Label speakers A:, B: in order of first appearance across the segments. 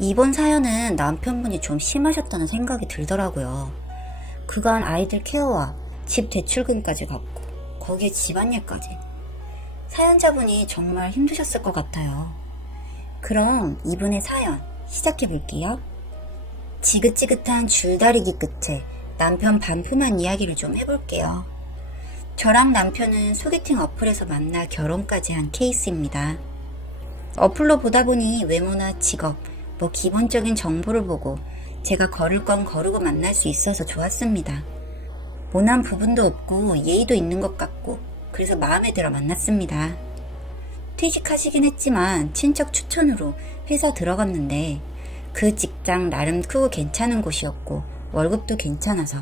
A: 이번 사연은 남편분이 좀 심하셨다는 생각이 들더라고요. 그간 아이들 케어와 집 대출금까지 갚고 거기에 집안일까지. 사연자분이 정말 힘드셨을 것 같아요. 그럼 이분의 사연 시작해 볼게요. 지긋지긋한 줄다리기 끝에 남편 반품한 이야기를 좀 해볼게요. 저랑 남편은 소개팅 어플에서 만나 결혼까지 한 케이스입니다. 어플로 보다 보니 외모나 직업, 뭐 기본적인 정보를 보고 제가 걸을 건 거르고 만날 수 있어서 좋았습니다. 모난 부분도 없고 예의도 있는 것 같고 그래서 마음에 들어 만났습니다. 퇴직하시긴 했지만 친척 추천으로 회사 들어갔는데 그 직장 나름 크고 괜찮은 곳이었고 월급도 괜찮아서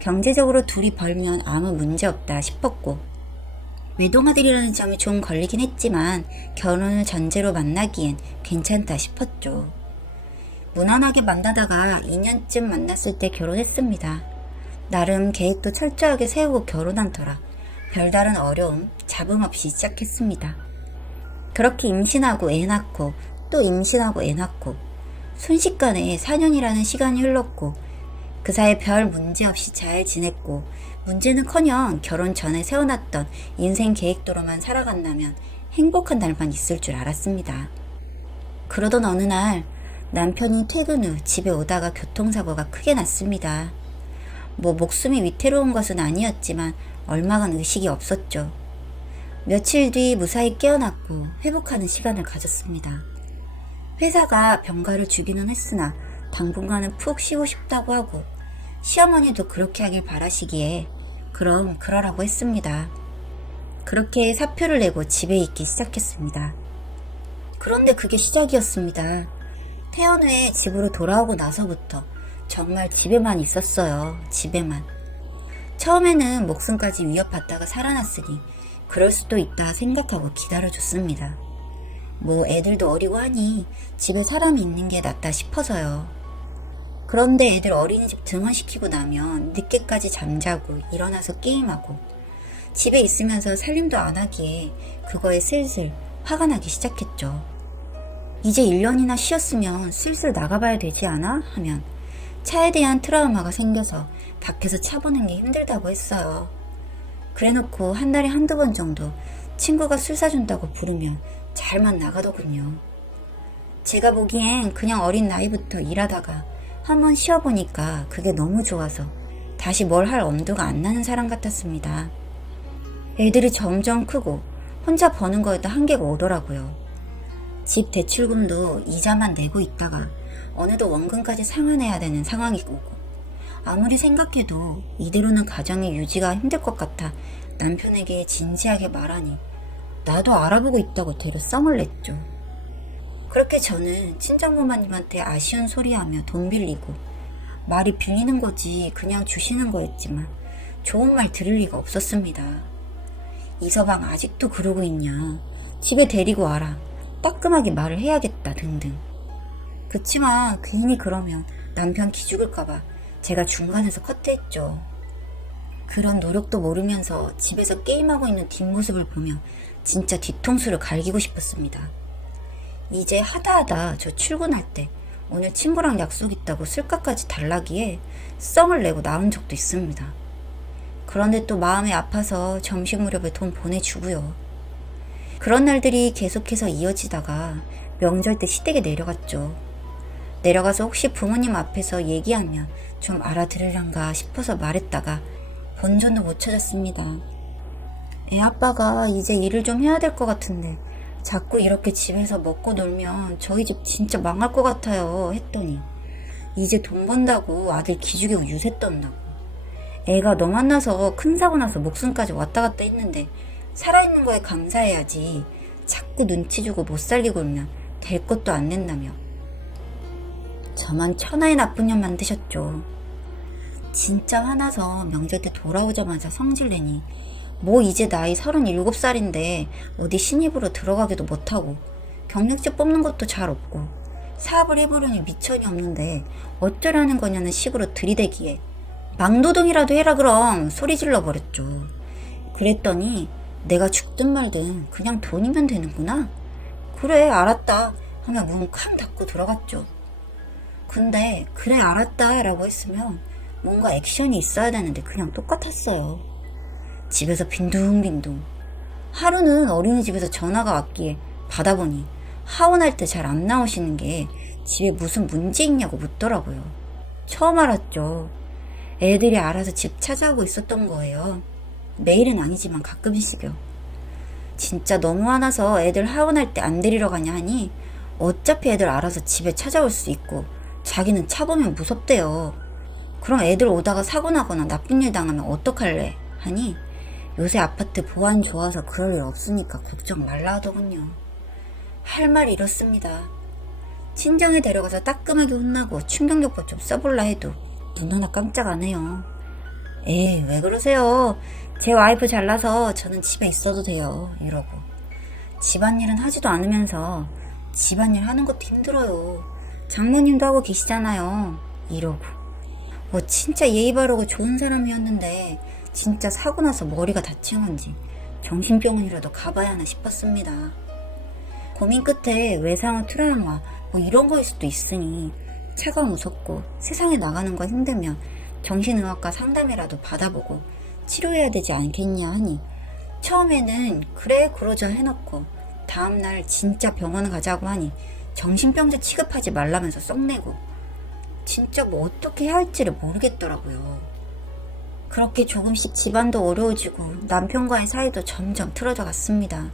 A: 경제적으로 둘이 벌면 아무 문제 없다 싶었고 외동아들이라는 점이 좀 걸리긴 했지만 결혼을 전제로 만나기엔 괜찮다 싶었죠. 무난하게 만나다가 2년쯤 만났을 때 결혼했습니다. 나름 계획도 철저하게 세우고 결혼한 터라 별다른 어려움, 잡음 없이 시작했습니다. 그렇게 임신하고 애 낳고 또 임신하고 애 낳고 순식간에 4년이라는 시간이 흘렀고 그 사이 별 문제 없이 잘 지냈고 문제는커녕 결혼 전에 세워놨던 인생 계획대로만 살아간다면 행복한 날만 있을 줄 알았습니다. 그러던 어느 날 남편이 퇴근 후 집에 오다가 교통사고가 크게 났습니다. 뭐 목숨이 위태로운 것은 아니었지만 얼마간 의식이 없었죠. 며칠 뒤 무사히 깨어났고 회복하는 시간을 가졌습니다. 회사가 병가를 주기는 했으나 당분간은 푹 쉬고 싶다고 하고 시어머니도 그렇게 하길 바라시기에 그럼 그러라고 했습니다. 그렇게 사표를 내고 집에 있기 시작했습니다. 그런데 그게 시작이었습니다. 퇴원 후에 집으로 돌아오고 나서부터 정말 집에만 있었어요. 집에만. 처음에는 목숨까지 위협받다가 살아났으니 그럴 수도 있다 생각하고 기다려줬습니다. 뭐 애들도 어리고 하니 집에 사람이 있는 게 낫다 싶어서요. 그런데 애들 어린이집 등원시키고 나면 늦게까지 잠자고 일어나서 게임하고 집에 있으면서 살림도 안 하기에 그거에 슬슬 화가 나기 시작했죠. 이제 1년이나 쉬었으면 슬슬 나가봐야 되지 않아? 하면 차에 대한 트라우마가 생겨서 밖에서 차 보는 게 힘들다고 했어요. 그래놓고 한 달에 한두 번 정도 친구가 술 사준다고 부르면 잘만 나가더군요. 제가 보기엔 그냥 어린 나이부터 일하다가 한번 쉬어보니까 그게 너무 좋아서 다시 뭘 할 엄두가 안 나는 사람 같았습니다. 애들이 점점 크고 혼자 버는 거에도 한계가 오더라고요. 집 대출금도 이자만 내고 있다가 어느덧 원금까지 상환해야 되는 상황이 오고 아무리 생각해도 이대로는 가정의 유지가 힘들 것 같아 남편에게 진지하게 말하니 나도 알아보고 있다고 대려 썽을 냈죠. 그렇게 저는 친정부모님한테 아쉬운 소리하며 돈 빌리고 말이 빌리는 거지 그냥 주시는 거였지만 좋은 말 들을 리가 없었습니다. 이서방 아직도 그러고 있냐. 집에 데리고 와라. 따끔하게 말을 해야겠다 등등. 그치만 괜히 그러면 남편 기죽을까봐 제가 중간에서 커트했죠. 그런 노력도 모르면서 집에서 게임하고 있는 뒷모습을 보며 진짜 뒤통수를 갈기고 싶었습니다. 이제 하다 하다 저 출근할 때 오늘 친구랑 약속 있다고 술값까지 달라기에 썽을 내고 나온 적도 있습니다. 그런데 또 마음이 아파서 점심 무렵에 돈 보내주고요. 그런 날들이 계속해서 이어지다가 명절 때 시댁에 내려갔죠. 내려가서 혹시 부모님 앞에서 얘기하면 좀 알아들으련가 싶어서 말했다가 본전도 못 찾았습니다. 애 아빠가 이제 일을 좀 해야 될 것 같은데 자꾸 이렇게 집에서 먹고 놀면 저희 집 진짜 망할 것 같아요 했더니 이제 돈 번다고 아들 기죽이고 유세 떴나고 애가 너 만나서 큰 사고 나서 목숨까지 왔다 갔다 했는데 살아있는 거에 감사해야지. 자꾸 눈치 주고 못 살게 굴면 될 것도 안 낸다며. 저만 천하의 나쁜 년 만드셨죠. 진짜 화나서 명절 때 돌아오자마자 성질내니. 뭐 이제 나이 37살인데 어디 신입으로 들어가기도 못하고 경력직 뽑는 것도 잘 없고 사업을 해보려니 미천이 없는데 어쩌라는 거냐는 식으로 들이대기에. 망도동이라도 해라 그럼 소리 질러 버렸죠. 그랬더니 내가 죽든 말든 그냥 돈이면 되는구나. 그래 알았다 하며 문 쾅 닫고 들어갔죠. 근데 그래 알았다 라고 했으면 뭔가 액션이 있어야 되는데 그냥 똑같았어요. 집에서 빈둥빈둥. 하루는 어린이집에서 전화가 왔기에 받아보니 하원할 때 잘 안 나오시는 게 집에 무슨 문제 있냐고 묻더라고요. 처음 알았죠. 애들이 알아서 집 찾아오고 있었던 거예요. 매일은 아니지만 가끔씩요. 진짜 너무 화나서 애들 하원할 때 안 데리러 가냐 하니 어차피 애들 알아서 집에 찾아올 수 있고 자기는 차 보면 무섭대요. 그럼 애들 오다가 사고 나거나 나쁜 일 당하면 어떡할래? 하니 요새 아파트 보안 좋아서 그럴 일 없으니까 걱정 말라 하더군요. 할 말이 이렇습니다. 친정에 데려가서 따끔하게 혼나고 충격요법 좀 써볼라 해도 눈 하나 깜짝 안 해요. 에이, 왜 그러세요? 제 와이프 잘나서 저는 집에 있어도 돼요. 이러고. 집안일은 하지도 않으면서 집안일 하는 것도 힘들어요. 장모님도 하고 계시잖아요. 이러고. 뭐 진짜 예의 바르고 좋은 사람이었는데 진짜 사고 나서 머리가 다친 건지 정신병원이라도 가봐야 하나 싶었습니다. 고민 끝에 외상후 트라우마 뭐 이런 거일 수도 있으니 차가 무섭고 세상에 나가는 거 힘들면 정신의학과 상담이라도 받아보고 치료해야 되지 않겠냐 하니 처음에는 그래 그러자 해놓고 다음날 진짜 병원 가자고 하니 정신병자 취급하지 말라면서 썩내고 진짜 뭐 어떻게 해야 할지를 모르겠더라고요. 그렇게 조금씩 집안도 어려워지고 남편과의 사이도 점점 틀어져 갔습니다.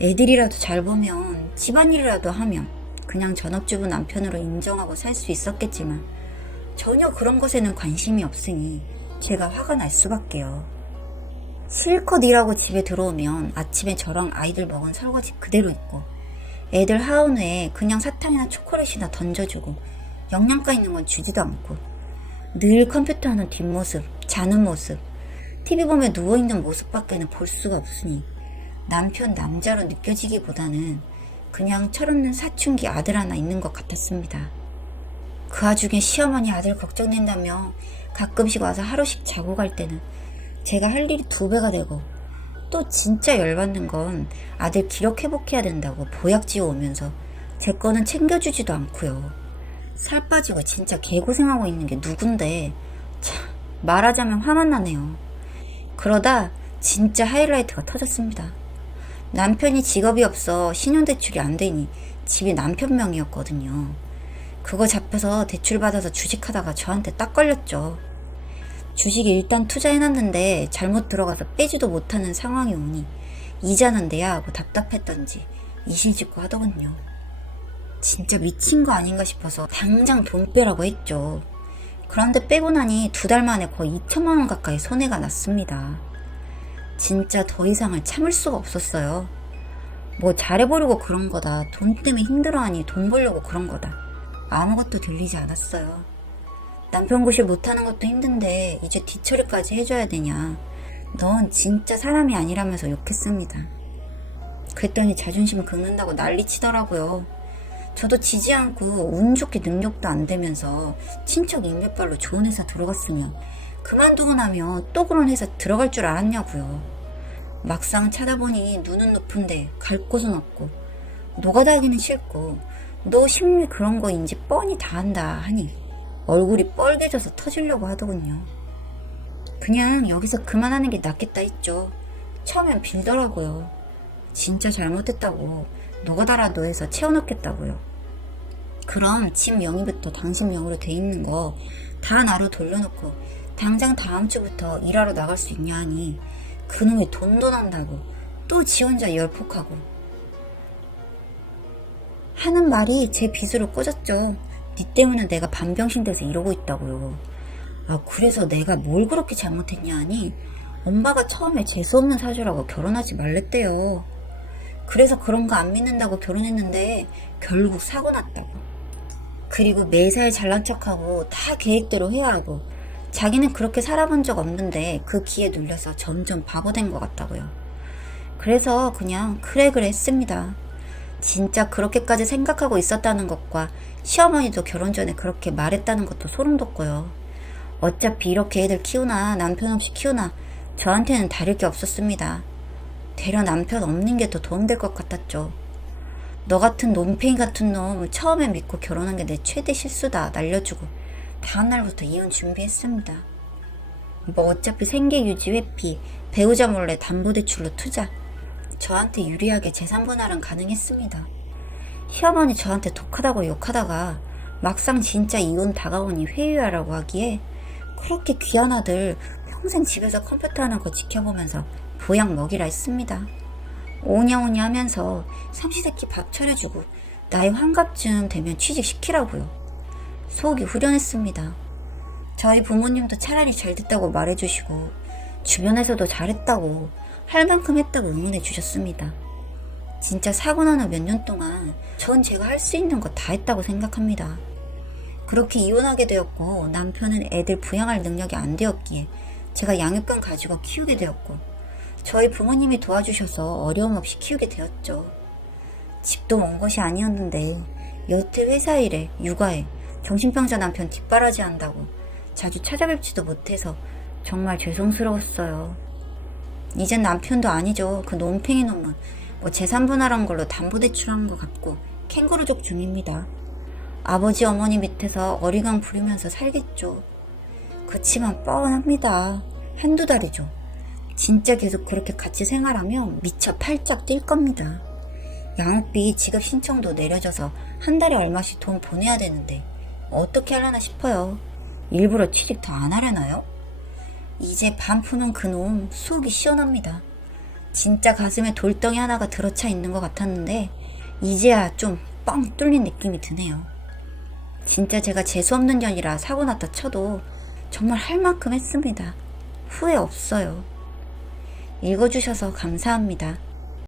A: 애들이라도 잘 보면 집안일이라도 하면 그냥 전업주부 남편으로 인정하고 살 수 있었겠지만 전혀 그런 것에는 관심이 없으니 제가 화가 날 수밖에요. 실컷 일하고 집에 들어오면 아침에 저랑 아이들 먹은 설거지 그대로 있고 애들 하원 후에 그냥 사탕이나 초콜릿이나 던져주고 영양가 있는 건 주지도 않고 늘 컴퓨터 하는 뒷모습, 자는 모습, TV 보며 누워있는 모습밖에는 볼 수가 없으니 남편 남자로 느껴지기보다는 그냥 철없는 사춘기 아들 하나 있는 것 같았습니다. 그 와중에 시어머니 아들 걱정된다며 가끔씩 와서 하루씩 자고 갈 때는 제가 할 일이 두 배가 되고 또 진짜 열받는 건 아들 기력 회복해야 된다고 보약 지어 오면서 제 거는 챙겨주지도 않고요. 살 빠지고 진짜 개고생하고 있는 게 누군데 참 말하자면 화만 나네요. 그러다 진짜 하이라이트가 터졌습니다. 남편이 직업이 없어 신용대출이 안 되니 집이 남편 명이었거든요. 그거 잡혀서 대출 받아서 주식하다가 저한테 딱 걸렸죠. 주식에 일단 투자해놨는데 잘못 들어가서 빼지도 못하는 상황이 오니 이자는 내야 하고 답답했던지 이실직고 하더군요. 진짜 미친 거 아닌가 싶어서 당장 돈 빼라고 했죠. 그런데 빼고 나니 두 달 만에 거의 2천만 원 가까이 손해가 났습니다. 진짜 더 이상을 참을 수가 없었어요. 뭐 잘해보려고 그런 거다. 돈 때문에 힘들어하니 돈 벌려고 그런 거다. 아무것도 들리지 않았어요. 남편 구실 못하는 것도 힘든데 이제 뒤처리까지 해줘야 되냐. 넌 진짜 사람이 아니라면서 욕했습니다. 그랬더니 자존심 긁는다고 난리치더라고요. 저도 지지 않고 운 좋게 능력도 안 되면서 친척 인맥발로 좋은 회사 들어갔으면 그만두고 나면 또 그런 회사 들어갈 줄 알았냐고요. 막상 찾아보니 눈은 높은데 갈 곳은 없고 노가다기는 싫고 너 심리 그런 거인지 뻔히 다 한다 하니 얼굴이 뻘개져서 터지려고 하더군요. 그냥 여기서 그만하는 게 낫겠다 했죠. 처음엔 빌더라고요. 진짜 잘못했다고 노가다라도 해서 채워넣겠다고요. 그럼 집 명의부터 당신 명으로 돼 있는 거 다 나로 돌려놓고 당장 다음 주부터 일하러 나갈 수 있냐 하니 그놈이 돈도 난다고 또 지 혼자 열폭하고 하는 말이 제 빚으로 꽂았죠. 니 때문에 내가 반병신 돼서 이러고 있다고요. 아 그래서 내가 뭘 그렇게 잘못했냐 하니 엄마가 처음에 재수없는 사주라고 결혼하지 말랬대요. 그래서 그런 거 안 믿는다고 결혼했는데 결국 사고 났다고. 그리고 매사에 잘난 척하고 다 계획대로 해야 하고 자기는 그렇게 살아본 적 없는데 그 기에 눌려서 점점 바보 된 것 같다고요. 그래서 그냥 그래 그래 했습니다. 진짜 그렇게까지 생각하고 있었다는 것과 시어머니도 결혼 전에 그렇게 말했다는 것도 소름 돋고요. 어차피 이렇게 애들 키우나 남편 없이 키우나 저한테는 다를 게 없었습니다. 되려 남편 없는 게 더 도움될 것 같았죠. 너 같은 논팽이 같은 놈 처음에 믿고 결혼한 게 내 최대 실수다 날려주고 다음 날부터 이혼 준비했습니다. 뭐 어차피 생계 유지 회피, 배우자 몰래 담보대출로 투자. 저한테 유리하게 재산 분할은 가능했습니다. 시어머니 저한테 독하다고 욕하다가 막상 진짜 이혼 다가오니 회유하라고 하기에 그렇게 귀한 아들 평생 집에서 컴퓨터 하는 거 지켜보면서 보약 먹이라 했습니다. 오냐오냐 하면서 삼시세끼 밥 차려주고 나이 환갑쯤 되면 취직시키라고요. 속이 후련했습니다. 저희 부모님도 차라리 잘 됐다고 말해주시고 주변에서도 잘했다고 할 만큼 했다고 응원해 주셨습니다. 진짜 사고 나는 몇년 동안 전 제가 할 수 있는 거 다 했다고 생각합니다. 그렇게 이혼하게 되었고 남편은 애들 부양할 능력이 안 되었기에 제가 양육권 가지고 키우게 되었고 저희 부모님이 도와주셔서 어려움 없이 키우게 되었죠. 집도 먼 것이 아니었는데 여태 회사 일에 육아에 정신병자 남편 뒷바라지 한다고 자주 찾아뵙지도 못해서 정말 죄송스러웠어요. 이젠 남편도 아니죠. 그 논팽이 놈은 뭐 재산 분할한 걸로 담보대출한 것 같고 캥거루족 중입니다. 아버지 어머니 밑에서 어리광 부리면서 살겠죠. 그치만 뻔합니다. 한두 달이죠. 진짜 계속 그렇게 같이 생활하면 미쳐 팔짝 뛸 겁니다. 양육비 지급 신청도 내려져서 한 달에 얼마씩 돈 보내야 되는데 어떻게 하려나 싶어요. 일부러 취직 더 안 하려나요? 이제 반 푸는 그놈 속이 시원합니다. 진짜 가슴에 돌덩이 하나가 들어차 있는 것 같았는데 이제야 좀 뻥 뚫린 느낌이 드네요. 진짜 제가 재수없는 년이라 사고 났다 쳐도 정말 할 만큼 했습니다. 후회 없어요. 읽어주셔서 감사합니다.